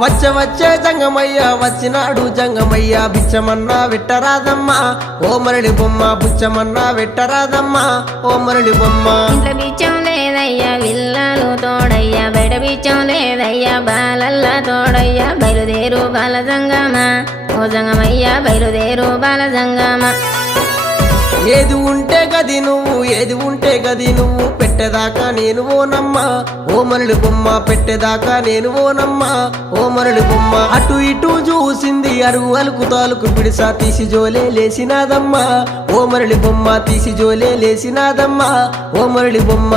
వచ్చే జంగమయ్య వచ్చినాడు జంగమయ్య బిచ్చమన్నా వెట్టరాదమ్మా ఓ మరళి బొమ్మ బుచ్చమన్నా వెట్టరాదమ్మా ఓ మరళి బొమ్మ ఇంట్లో బిచ్చం లేదయ్యా విల్లాలు తోడయ్యా బయట బిచ్చం లేదయ్యా బాలల్లా తోడయ్యా బయలుదేరు బాల జంగమా ఓ జంగమయ్య బయలుదేరు బాల జంగమా ఏది ఉంటే గది నువ్వు పెట్టేదాకా నేను ఓనమ్మా ఓ మరళి బొమ్మ పెట్టేదాకా నేను ఓనమ్మా ఓ మరళి బొమ్మ అటు ఇటు చూసింది అరుగు అలుకు తాలుకు పిడిసా తీసి జోలే లేసినాదమ్మా ఓ మరళి బొమ్మ తీసి జోలే లేసినాదమ్మా ఓ మరళి బొమ్మ